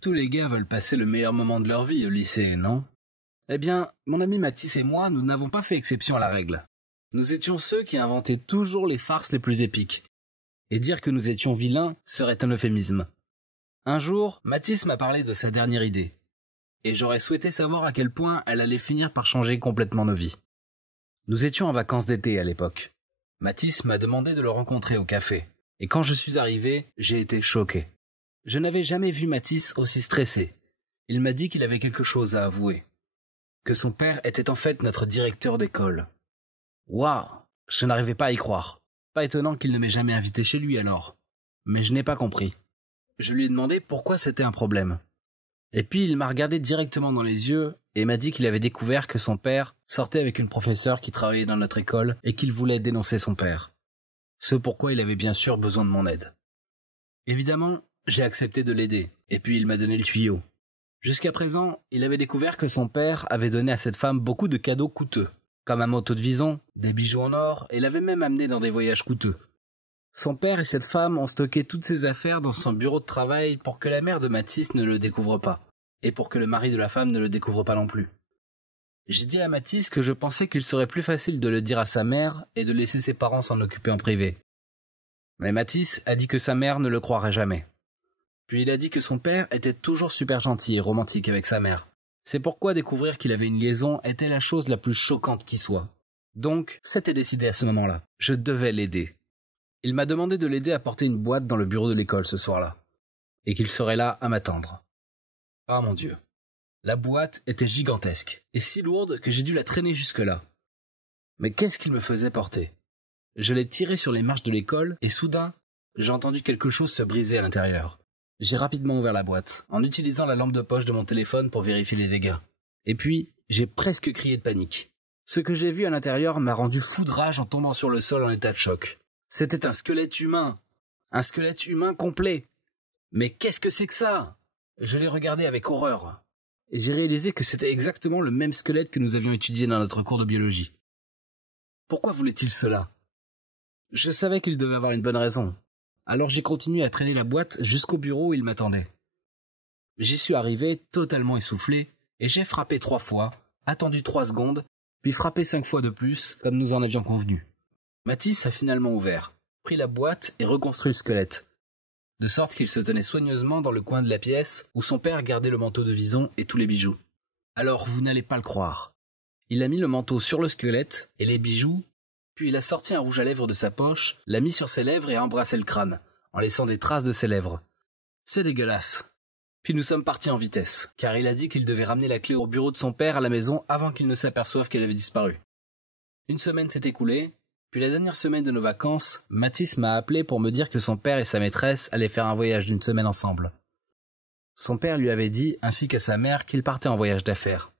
Tous les gars veulent passer le meilleur moment de leur vie au lycée, non? Eh bien, mon ami Mathis et moi, nous n'avons pas fait exception à la règle. Nous étions ceux qui inventaient toujours les farces les plus épiques. Et dire que nous étions vilains serait un euphémisme. Un jour, Mathis m'a parlé de sa dernière idée. Et j'aurais souhaité savoir à quel point elle allait finir par changer complètement nos vies. Nous étions en vacances d'été à l'époque. Mathis m'a demandé de le rencontrer au café. Et quand je suis arrivé, j'ai été choqué. Je n'avais jamais vu Mathis aussi stressé. Il m'a dit qu'il avait quelque chose à avouer. Que son père était en fait notre directeur d'école. Waouh! Je n'arrivais pas à y croire. Pas étonnant qu'il ne m'ait jamais invité chez lui alors. Mais je n'ai pas compris. Je lui ai demandé pourquoi c'était un problème. Et puis il m'a regardé directement dans les yeux et m'a dit qu'il avait découvert que son père sortait avec une professeure qui travaillait dans notre école et qu'il voulait dénoncer son père. Ce pourquoi il avait bien sûr besoin de mon aide. Évidemment, j'ai accepté de l'aider, et puis il m'a donné le tuyau. Jusqu'à présent, il avait découvert que son père avait donné à cette femme beaucoup de cadeaux coûteux, comme un manteau de vison, des bijoux en or, et l'avait même amené dans des voyages coûteux. Son père et cette femme ont stocké toutes ses affaires dans son bureau de travail pour que la mère de Mathis ne le découvre pas, et pour que le mari de la femme ne le découvre pas non plus. J'ai dit à Mathis que je pensais qu'il serait plus facile de le dire à sa mère et de laisser ses parents s'en occuper en privé. Mais Mathis a dit que sa mère ne le croirait jamais. Puis il a dit que son père était toujours super gentil et romantique avec sa mère. C'est pourquoi découvrir qu'il avait une liaison était la chose la plus choquante qui soit. Donc, c'était décidé à ce moment-là. Je devais l'aider. Il m'a demandé de l'aider à porter une boîte dans le bureau de l'école ce soir-là. Et qu'il serait là à m'attendre. Ah mon Dieu. La boîte était gigantesque et si lourde que j'ai dû la traîner jusque-là. Mais qu'est-ce qu'il me faisait porter? Je l'ai tiré sur les marches de l'école et soudain, j'ai entendu quelque chose se briser à l'intérieur. J'ai rapidement ouvert la boîte, en utilisant la lampe de poche de mon téléphone pour vérifier les dégâts. Et puis, j'ai presque crié de panique. Ce que j'ai vu à l'intérieur m'a rendu fou de rage en tombant sur le sol en état de choc. C'était un squelette humain. Un squelette humain complet. Mais qu'est-ce que c'est que ça? Je l'ai regardé avec horreur. Et j'ai réalisé que c'était exactement le même squelette que nous avions étudié dans notre cours de biologie. Pourquoi voulait-il cela? Je savais qu'il devait avoir une bonne raison. Alors j'ai continué à traîner la boîte jusqu'au bureau où il m'attendait. J'y suis arrivé totalement essoufflé et j'ai frappé 3 fois, attendu 3 secondes, puis frappé 5 fois de plus comme nous en avions convenu. Mathis a finalement ouvert, pris la boîte et reconstruit le squelette, de sorte qu'il se tenait soigneusement dans le coin de la pièce où son père gardait le manteau de vison et tous les bijoux. Alors vous n'allez pas le croire. Il a mis le manteau sur le squelette et les bijoux. Puis il a sorti un rouge à lèvres de sa poche, l'a mis sur ses lèvres et a embrassé le crâne, en laissant des traces de ses lèvres. C'est dégueulasse. Puis nous sommes partis en vitesse, car il a dit qu'il devait ramener la clé au bureau de son père à la maison avant qu'il ne s'aperçoive qu'elle avait disparu. Une semaine s'est écoulée, puis la dernière semaine de nos vacances, Mathis m'a appelé pour me dire que son père et sa maîtresse allaient faire un voyage d'une semaine ensemble. Son père lui avait dit, ainsi qu'à sa mère, qu'il partait en voyage d'affaires.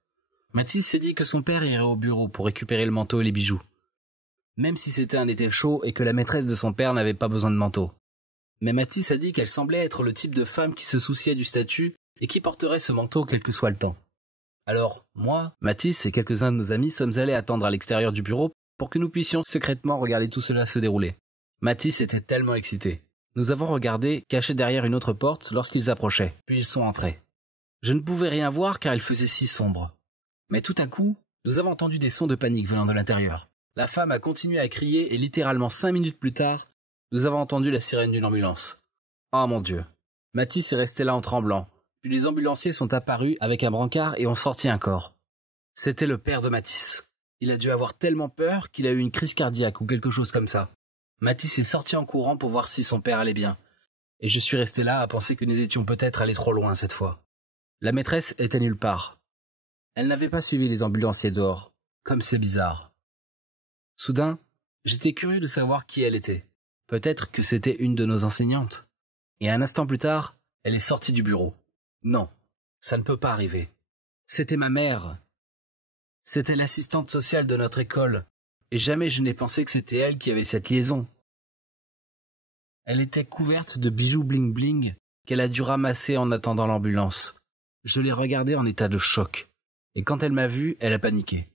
Mathis s'est dit que son père irait au bureau pour récupérer le manteau et les bijoux. Même si c'était un été chaud et que la maîtresse de son père n'avait pas besoin de manteau. Mais Mathis a dit qu'elle semblait être le type de femme qui se souciait du statut et qui porterait ce manteau quel que soit le temps. Alors, moi, Mathis et quelques-uns de nos amis sommes allés attendre à l'extérieur du bureau pour que nous puissions secrètement regarder tout cela se dérouler. Mathis était tellement excité. Nous avons regardé, cachés derrière une autre porte, lorsqu'ils approchaient, puis ils sont entrés. Je ne pouvais rien voir car il faisait si sombre. Mais tout à coup, nous avons entendu des sons de panique venant de l'intérieur. La femme a continué à crier et littéralement 5 minutes plus tard, nous avons entendu la sirène d'une ambulance. Oh mon Dieu. Mathis est resté là en tremblant. Puis les ambulanciers sont apparus avec un brancard et ont sorti un corps. C'était le père de Mathis. Il a dû avoir tellement peur qu'il a eu une crise cardiaque ou quelque chose comme ça. Mathis est sorti en courant pour voir si son père allait bien. Et je suis resté là à penser que nous étions peut-être allés trop loin cette fois. La maîtresse était nulle part. Elle n'avait pas suivi les ambulanciers dehors. Comme c'est bizarre. Soudain, j'étais curieux de savoir qui elle était. Peut-être que c'était une de nos enseignantes. Et un instant plus tard, elle est sortie du bureau. Non, ça ne peut pas arriver. C'était ma mère. C'était l'assistante sociale de notre école. Et jamais je n'ai pensé que c'était elle qui avait cette liaison. Elle était couverte de bijoux bling-bling qu'elle a dû ramasser en attendant l'ambulance. Je l'ai regardée en état de choc. Et quand elle m'a vu, elle a paniqué.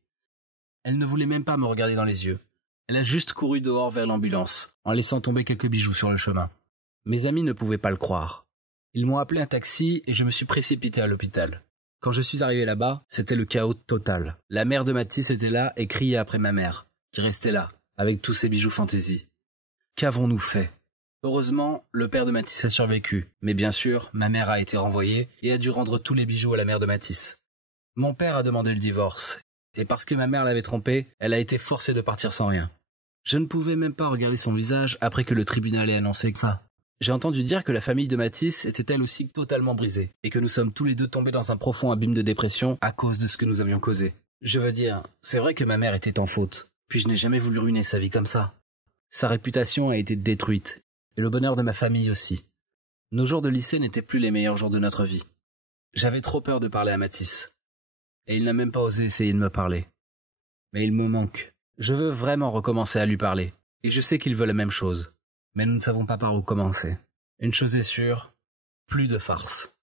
Elle ne voulait même pas me regarder dans les yeux. Elle a juste couru dehors vers l'ambulance, en laissant tomber quelques bijoux sur le chemin. Mes amis ne pouvaient pas le croire. Ils m'ont appelé un taxi et je me suis précipité à l'hôpital. Quand je suis arrivé là-bas, c'était le chaos total. La mère de Mathis était là et criait après ma mère, qui restait là, avec tous ses bijoux fantaisie. Qu'avons-nous fait? Heureusement, le père de Mathis a survécu, mais bien sûr, ma mère a été renvoyée et a dû rendre tous les bijoux à la mère de Mathis. Mon père a demandé le divorce, et parce que ma mère l'avait trompé, elle a été forcée de partir sans rien. Je ne pouvais même pas regarder son visage après que le tribunal ait annoncé que ça. J'ai entendu dire que la famille de Mathis était elle aussi totalement brisée, et que nous sommes tous les deux tombés dans un profond abîme de dépression à cause de ce que nous avions causé. Je veux dire, c'est vrai que ma mère était en faute, puis je n'ai jamais voulu ruiner sa vie comme ça. Sa réputation a été détruite, et le bonheur de ma famille aussi. Nos jours de lycée n'étaient plus les meilleurs jours de notre vie. J'avais trop peur de parler à Mathis, et il n'a même pas osé essayer de me parler. Mais il me manque. Je veux vraiment recommencer à lui parler, et je sais qu'il veut la même chose. Mais nous ne savons pas par où commencer. Une chose est sûre, plus de farce.